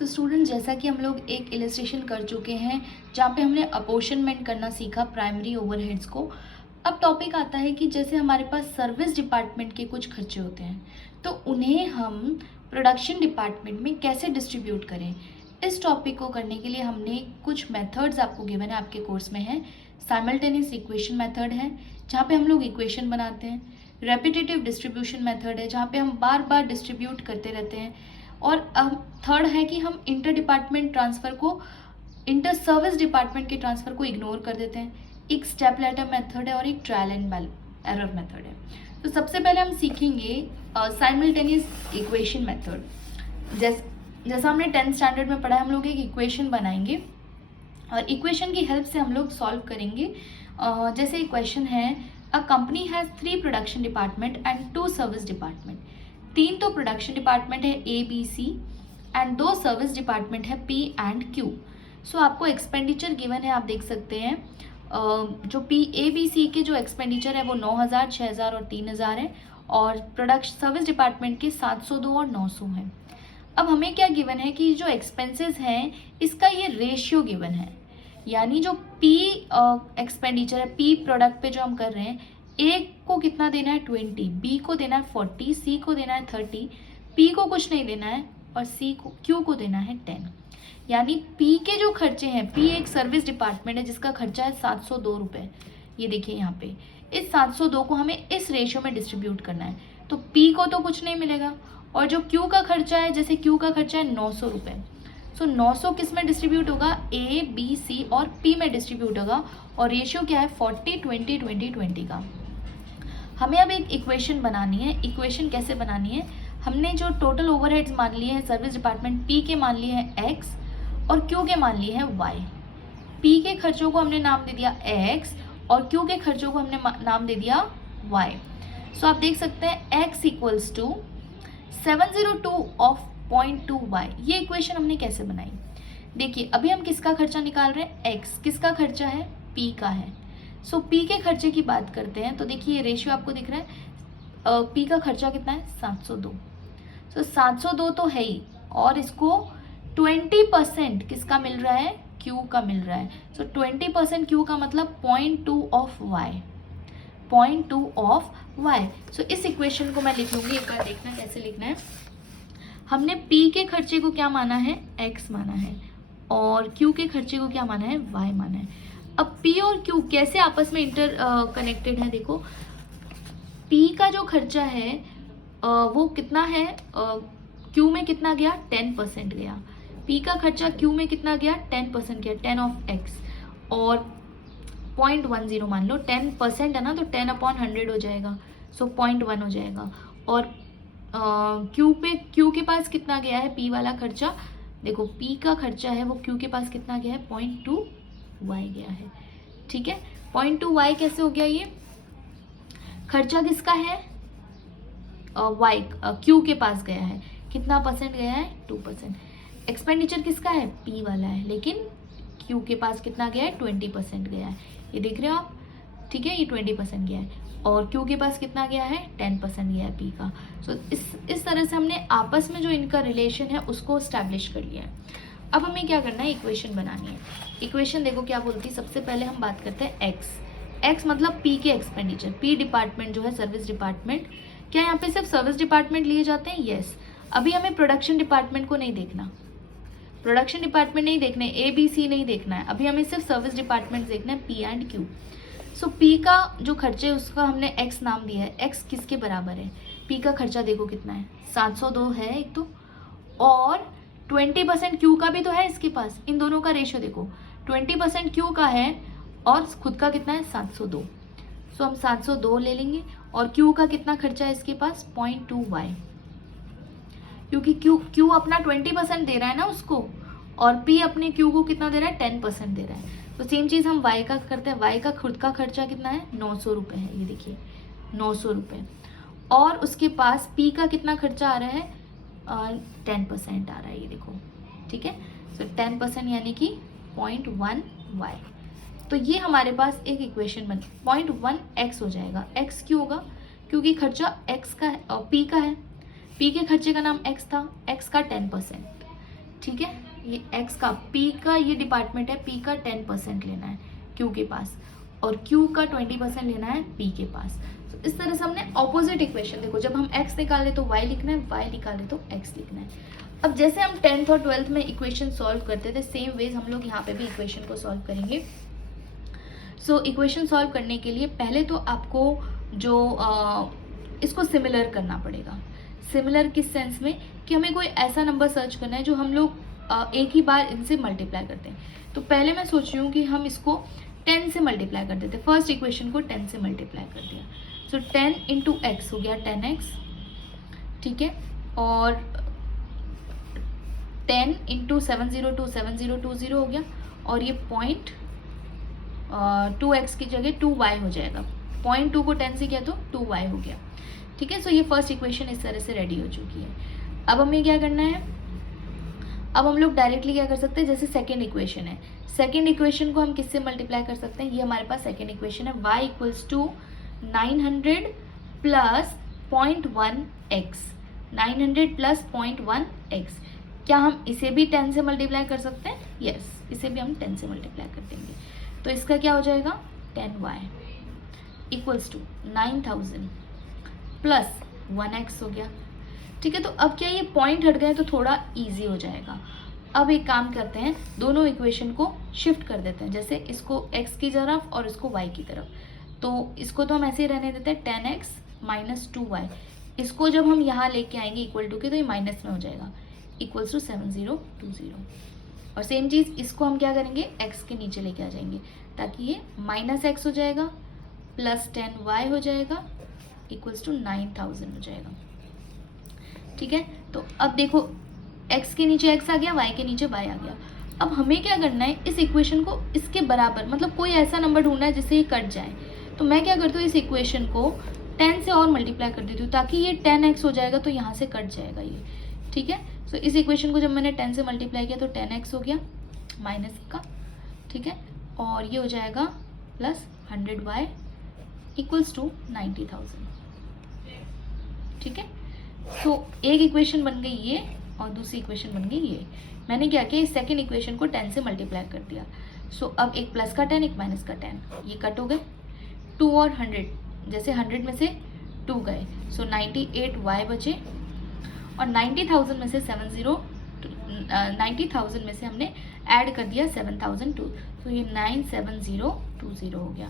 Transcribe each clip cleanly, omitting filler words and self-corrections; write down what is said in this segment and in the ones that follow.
So student, जैसा कि हम लोग एक इलस्ट्रेशन कर चुके हैं जहाँ पे हमने अपोर्शनमेंट करना सीखा प्राइमरी ओवरहेड्स को। अब टॉपिक आता है कि जैसे हमारे पास सर्विस डिपार्टमेंट के कुछ खर्चे होते हैं तो उन्हें हम प्रोडक्शन डिपार्टमेंट में कैसे डिस्ट्रीब्यूट करें। इस टॉपिक को करने के लिए हमने कुछ मेथड्स आपको गिवन है, आपके कोर्स में है। साइमल्टेनियस इक्वेशन मेथड है जहाँ पे हम लोग इक्वेशन बनाते हैं। रेपिटेटिव डिस्ट्रीब्यूशन मेथड है जहाँ पे हम बार बार डिस्ट्रीब्यूट करते रहते हैं। और थर्ड है कि हम इंटर डिपार्टमेंट ट्रांसफ़र को, इंटर सर्विस डिपार्टमेंट के ट्रांसफ़र को इग्नोर कर देते हैं। एक स्टेप लैडर मेथड है और एक ट्रायल एंड एरर मेथड है। तो सबसे पहले हम सीखेंगे साइमल्टेनियस इक्वेशन मेथड। जैसा हमने 10th स्टैंडर्ड में पढ़ा है, हम लोग एक इक्वेशन बनाएंगे और इक्वेशन की हेल्प से हम लोग सॉल्व करेंगे। जैसे इक्वेशन है, a company has 3 production department and 2 service department. 3 तो प्रोडक्शन डिपार्टमेंट है A, B, C and 2 service department है P एंड Q। सो आपको एक्सपेंडिचर गिवन है, आप देख सकते हैं। जो A, B, C के जो एक्सपेंडिचर है वो 9,000, 6,000 और 3,000 है और प्रोडक्शन सर्विस डिपार्टमेंट के 702 और 900 हैं। अब हमें क्या गिवन है कि जो एक्सपेंसेस हैं इसका ये रेशियो गिवन है, यानी जो P एक्सपेंडिचर है, P प्रोडक्ट पे जो हम कर रहे हैं, A को कितना देना है 20, B को देना है 40, C को देना है 30, P को कुछ नहीं देना है और Q को देना है 10। यानी P के जो खर्चे हैं, P एक सर्विस डिपार्टमेंट है जिसका खर्चा है 702 रुपये। ये देखिए यहाँ पे इस 702 को हमें इस रेशियो में डिस्ट्रीब्यूट करना है, तो P को तो कुछ नहीं मिलेगा। और जो Q का खर्चा है, जैसे Q का खर्चा है 900 रुपये, सो 900 किस में डिस्ट्रीब्यूट होगा, A, B, C और P में डिस्ट्रीब्यूट होगा। और रेशियो क्या है 40, 20, 20, 20 का। हमें अब एक इक्वेशन बनानी है। इक्वेशन कैसे बनानी है, हमने जो टोटल ओवरहेड्स मान लिए हैं सर्विस डिपार्टमेंट, P के मान लिए हैं X और Q के मान लिए हैं Y। P के खर्चों को हमने नाम दे दिया X और Q के खर्चों को हमने नाम दे दिया Y। सो आप देख सकते हैं X equals to 702 of 0.2Y। ये इक्वेशन हमने कैसे बनाई, देखिए अभी हम किसका खर्चा निकाल रहे हैं, X। किसका खर्चा है, P का है। सो P के खर्चे की बात करते हैं तो देखिए ये रेशियो आपको दिख रहा है। P का खर्चा कितना है 702। सो 702 तो है ही और इसको 20% किसका मिल रहा है, Q का मिल रहा है। सो 20% Q का मतलब 0.2 ऑफ Y, 0.2 ऑफ Y। सो इस इक्वेशन को मैं लिख लूँगी, एक बार देखना कैसे लिखना है। हमने P के खर्चे को क्या माना है, X माना है और Q के खर्चे को क्या माना है, Y माना है। अब P और Q कैसे आपस में इंटर कनेक्टेड है, देखो P का जो खर्चा है वो कितना है, Q में कितना गया 10% गया। P का खर्चा Q में कितना गया 10% गया, 10 ऑफ X और 0.10 मान लो, 10% है ना तो 10/100 हो जाएगा, सो 0.1 हो जाएगा। और Q के पास कितना गया है P वाला खर्चा, देखो P का खर्चा है वो Q के पास कितना गया है 0.2Y गया है। ठीक है, 0.2Y कैसे हो गया, ये खर्चा किसका है, Y Q के पास गया है, कितना परसेंट गया है 2%। एक्सपेंडिचर किसका है, P वाला है, लेकिन Q के पास कितना गया है 20% गया है, ये देख रहे हो आप। ठीक है, ये 20% गया है और Q के पास कितना गया है 10% गया है P का। सो इस तरह से हमने आपस में जो इनका रिलेशन है उसको इस्टेब्लिश कर लिया है। अब हमें क्या करना है, इक्वेशन बनानी है। इक्वेशन देखो क्या बोलती है, सबसे पहले हम बात करते हैं X मतलब P के एक्सपेंडिचर। P डिपार्टमेंट जो है सर्विस डिपार्टमेंट, क्या यहाँ पे सिर्फ सर्विस डिपार्टमेंट लिए जाते हैं, यस। अभी हमें प्रोडक्शन डिपार्टमेंट को नहीं देखना, प्रोडक्शन डिपार्टमेंट नहीं देखना है, A, B, C नहीं देखना है, अभी हमें सिर्फ सर्विस डिपार्टमेंट देखना है, P and Q। So P का जो खर्चे है उसका हमने X नाम दिया है। X किसके बराबर है, P का खर्चा देखो कितना है 702 है एक तो, और 20% Q का भी तो है इसके पास। इन दोनों का रेशियो देखो, 20% Q का है और खुद का कितना है 702। सो हम 702 ले लेंगे और Q का कितना खर्चा है इसके पास 0.2Y, क्योंकि Q अपना 20% दे रहा है ना उसको, और P अपने Q को कितना दे रहा है 10% दे रहा है। तो सेम चीज़ हम Y का करते हैं। Y का खुद का खर्चा कितना है 900 रुपये है, ये देखिए 900 रुपये। और उसके पास P का कितना खर्चा आ रहा है 10% आ रहा है, ये देखो। ठीक है, सो 10% यानी कि 0.1Y। तो ये हमारे पास एक इक्वेशन बन 0.1X हो जाएगा। X क्यों होगा, क्योंकि खर्चा X का है और P का है। P के खर्चे का नाम X था, X का 10%। ठीक है, ये x का p का ये डिपार्टमेंट है, p का 10% लेना है q के पास और q का 20% लेना है p के पास। तो इस तरह से हमने ऑपोजिट इक्वेशन, देखो जब हम x निकाले तो y लिखना है, y निकाले तो x लिखना है। अब जैसे हम 10th और 12th में इक्वेशन सॉल्व करते थे, सेम वेज हम लोग यहाँ पे भी इक्वेशन को सॉल्व करेंगे। सो इक्वेशन सॉल्व करने के लिए पहले तो आपको जो इसको सिमिलर करना पड़ेगा। सिमिलर किस सेंस में कि हमें कोई ऐसा नंबर सर्च करना है जो हम लोग एक ही बार इनसे मल्टीप्लाई करते हैं। तो पहले मैं सोच रही हूँ कि हम इसको 10 से मल्टीप्लाई कर देते, फर्स्ट इक्वेशन को 10 से मल्टीप्लाई कर दिया। सो 10 इंटू एक्स हो गया 10x, ठीक है, और 10 इंटू 702 7020 हो गया, और ये पॉइंट 2x की जगह 2y हो जाएगा। 0.2 को 10 से किया तो 2y हो गया, ठीक है। सो ये फर्स्ट इक्वेशन इस तरह से रेडी हो चुकी है। अब हमें क्या करना है, अब हम लोग डायरेक्टली क्या कर सकते हैं, जैसे सेकेंड इक्वेशन है, सेकेंड इक्वेशन को हम किससे मल्टीप्लाई कर सकते हैं, ये हमारे पास सेकेंड इक्वेशन है, y equals to 900 plus 0.1x, 900 plus 0.1x। क्या हम इसे भी 10 से मल्टीप्लाई कर सकते हैं? यस, इसे भी हम 10 से मल्टीप्लाई कर देंगे। तो इसका क्या हो जाएगा, 10y equals to 9000 plus 1x हो गया, ठीक है। तो अब क्या ये पॉइंट हट गए तो थोड़ा इजी हो जाएगा। अब एक काम करते हैं, दोनों इक्वेशन को शिफ्ट कर देते हैं, जैसे इसको x की तरफ और इसको y की तरफ। तो इसको तो हम ऐसे ही रहने देते हैं 10x माइनस 2y। इसको जब हम यहाँ लेके आएंगे इक्वल टू के तो ये माइनस में हो जाएगा, इक्वल्स टू 7020। और सेम चीज़ इसको हम क्या करेंगे, x के नीचे लेके आ जाएंगे ताकि ये माइनस x हो जाएगा प्लस 10y हो जाएगा इक्वल्स टू 9000 हो जाएगा, ठीक है। तो अब देखो x के नीचे x आ गया, y के नीचे y आ गया। अब हमें क्या करना है, इस इक्वेशन को इसके बराबर, मतलब कोई ऐसा नंबर ढूंढना है जिससे ये कट जाए। तो मैं क्या करती हूँ, इस इक्वेशन को 10 से और मल्टीप्लाई कर देती हूँ ताकि ये 10x हो जाएगा, तो यहाँ से कट जाएगा ये, ठीक है। सो इस इक्वेशन को जब मैंने 10 से मल्टीप्लाई किया तो 10x हो गया माइनस का, ठीक है, और ये हो जाएगा प्लस 100y इक्वल्स टू 90000, ठीक है। सो एक इक्वेशन बन गई ये और दूसरी इक्वेशन बन गई ये। मैंने क्या किया, इस सेकेंड इक्वेशन को 10 से मल्टीप्लाई कर दिया। सो अब एक प्लस का 10 एक माइनस का 10, ये कट हो गए। 2 और 100, जैसे 100 में से 2 गए, सो 98y बचे, और 90,000 में से 90,000 में से हमने ऐड कर दिया 7002, तो ये 97020 हो गया।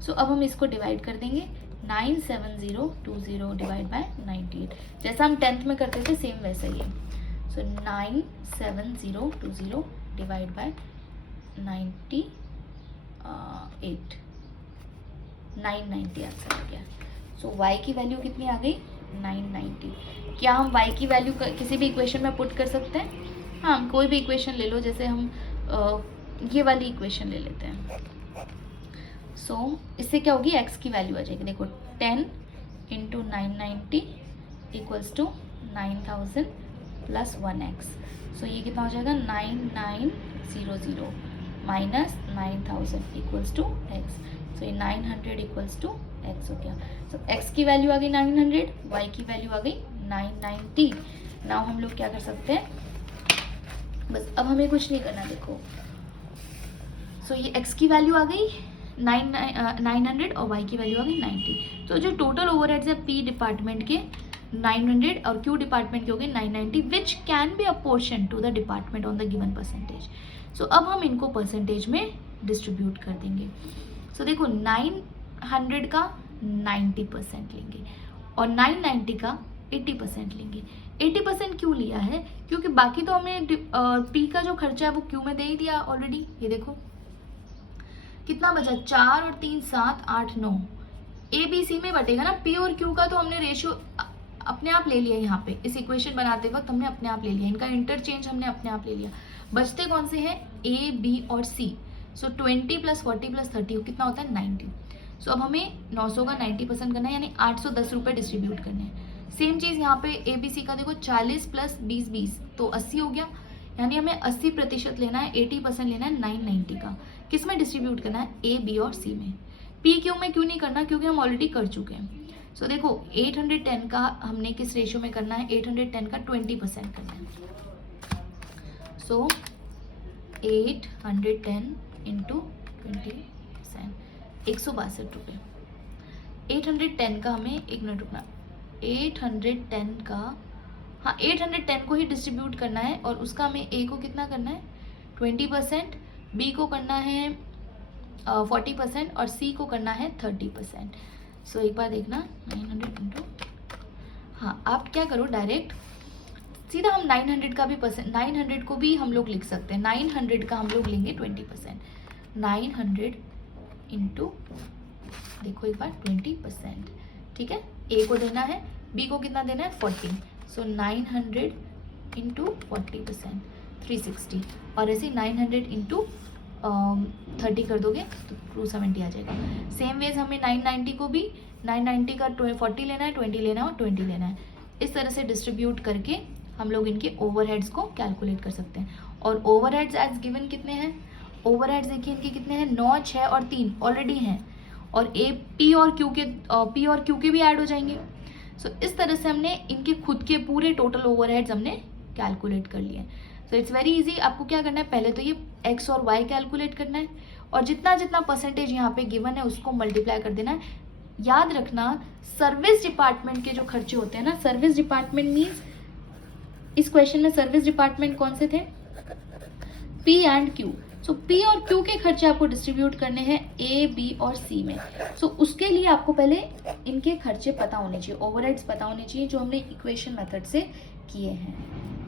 सो अब हम इसको डिवाइड कर देंगे, 97020 डिवाइड बाय 98, जैसा हम 10th में करते थे सेम वैसा ही है। सो 97020 डिवाइड बाय 98, 990 आंसर आ गया। सो y की वैल्यू कितनी आ गई, 990। क्या हम y की वैल्यू किसी भी इक्वेशन में पुट कर सकते हैं? हाँ, हम कोई भी इक्वेशन ले लो, जैसे हम ये वाली इक्वेशन ले लेते हैं। सो इससे क्या होगी, x की वैल्यू आ जाएगी, देखो 10 into 990 equals to 9000 plus 1x। So ये कितना हो जाएगा, 9900 minus 9000 equals to x। So ये 900 इक्वल्स टू x हो गया। सो x की वैल्यू आ गई 900, y की वैल्यू आ गई 990। नाउ हम लोग क्या कर सकते हैं, बस अब हमें कुछ नहीं करना, देखो। सो ये x की वैल्यू आ गई 900 और y की वैल्यू आ गई 90। तो जो टोटल ओवरहेड्स है P डिपार्टमेंट के 900 और Q डिपार्टमेंट के हो गए 990, which can be apportion to the department on the given percentage. So अब हम इनको परसेंटेज में डिस्ट्रीब्यूट कर देंगे। सो देखो 900 का 90% लेंगे और 990 का 80% लेंगे। 80% क्यों लिया है, क्योंकि बाकी तो हमें P का जो खर्चा है वो Q में दे ही दिया ऑलरेडी। ये देखो कितना बचा, 4 और 3 7 8 9, ए बी सी में बटेगा ना। P और Q का तो हमने रेशियो अपने आप ले लिया, यहाँ पे इस इक्वेशन बनाते वक्त हमने अपने आप ले लिया, इनका इंटरचेंज हमने अपने आप ले लिया। बचते कौन से हैं, A B और C। सो 20 प्लस 40 प्लस 30 कितना होता है, 90। सो अब हमें 900 का 90% करना है, यानी 810 रुपये डिस्ट्रीब्यूट करने हैं। सेम चीज़ यहाँ पे ए बी सी का देखो 40 प्लस 20 20 तो 80 हो गया, यानी हमें 80% लेना है, 80% लेना है 990 का। किस में डिस्ट्रीब्यूट करना है, ए बी और सी में। पी क्यू में क्यों नहीं करना, क्योंकि हम ऑलरेडी कर चुके हैं। सो देखो 810 का हमने किस रेशियो में करना है, 810 का 20% करना है। सो 810 इंटू 20%, 162 रुपये। 810 का हमें, एक मिनट रुकना, 810 का, हाँ 810 को ही डिस्ट्रीब्यूट करना है और उसका हमें ए को कितना करना है 20%, बी को करना है 40% और सी को करना है 30%। सो एक बार देखना 900 इंटू, हाँ आप क्या करो डायरेक्ट सीधा हम 900 का भी 900 को भी हम लोग लिख सकते हैं। 900 का हम लोग लेंगे 20%, 900 इंटू, देखो एक बार 20%, ठीक है। ए को देना है, बी को कितना देना है 40, सो 900 इंटू 40%, 360, और ऐसे 900 इंटू 30 कर दोगे तो 270 आ जाएगा। सेम वेज हमें 990 को भी 990 का 40 लेना है, 20 लेना है और 20 लेना है। इस तरह से डिस्ट्रीब्यूट करके हम लोग इनके ओवरहेड्स को कैलकुलेट कर सकते हैं। और ओवरहेड्स एज गिवन कितने हैं, ओवरहेड्स देखिए इनके कितने हैं, 9, 6 और 3 ऑलरेडी हैं, और पी और क्यू के भी ऐड हो जाएंगे। सो इस तरह से हमने इनके खुद के पूरे टोटल ओवरहेड्स हमने कैलकुलेट कर लिए। So it's very easy. आपको क्या करना है, पहले तो ये एक्स और वाई कैलकुलेट करना है और जितना जितना परसेंटेज यहाँ पे गिवन है उसको मल्टीप्लाई कर देना है। याद रखना सर्विस डिपार्टमेंट के जो खर्चे होते हैं ना, सर्विस डिपार्टमेंट मीन्स इस क्वेश्चन में सर्विस डिपार्टमेंट कौन से थे, P and Q. So P और क्यू के खर्चे आपको डिस्ट्रीब्यूट करने हैं ए, बी और सी में। सो उसके लिए आपको पहले इनके खर्चे पता होने चाहिए, ओवरहेड्स पता होने चाहिए जो हमने इक्वेशन मेथड से किए हैं।